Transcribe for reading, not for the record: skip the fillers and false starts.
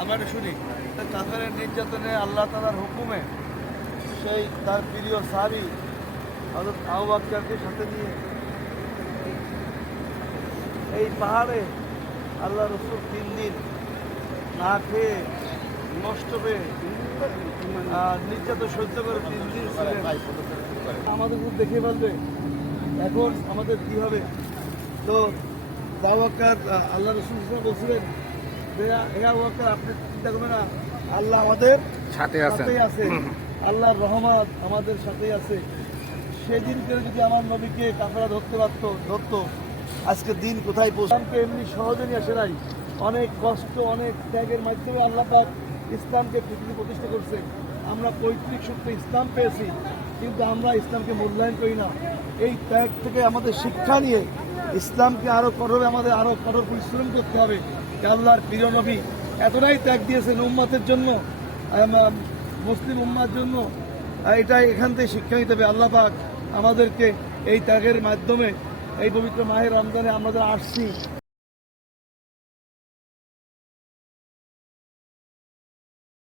আমরা শুনি কাফেরের নির্যাতনে আল্লাহ তাআলার হুকুমে সেই তার প্রিয় সাহাবী হযরত আবু বকরকে সাথে নিয়ে এই পাহাড়ে আল্লাহ রাসূল 3 দিন না খেয়ে নষ্ট হয়ে নির্যাতন সহ্য করে 3 দিন আমাদের উপর দেখে ফেলবে, এখন আমাদের কি হবে? তো আবু বকর আল্লাহ রাসূল বলছিলেন, হে আবু বকর আপনি চিন্তা করবেন না, আল্লাহ আমাদের সাথেই আছে, আল্লাহর রহমত আমাদের সাথেই আছে। সেদিন করে যদি আমার নবীকে কাফেররা ধরতো আজকে দিন কোথায় পৌঁছামকে এমনি সহজে নিয়ে আসে নাই। অনেক কষ্ট অনেক ত্যাগের মাধ্যমে আল্লাহ পাক ইসলামকে পৃথিবী প্রতিষ্ঠা করছে। আমরা পৈতৃক সূত্রে ইসলাম পেয়েছি, কিন্তু আমরা ইসলামকে মূল্যায়ন করি না। এই ত্যাগ থেকে আমাদের শিক্ষা নিয়ে ইসলামকে আরো কঠোর পরিশ্রম করতে হবে। আল্লাহর প্রিয় নবী এতটাই ত্যাগ দিয়েছেন উম্মতের জন্য, মুসলিম উম্মার জন্য। এটাই এখান থেকে শিক্ষা নিতে হবে। আল্লাহ পাক আমাদেরকে এই ত্যাগের মাধ্যমে এই পবিত্র মাহে রমজানে আমরা আসছি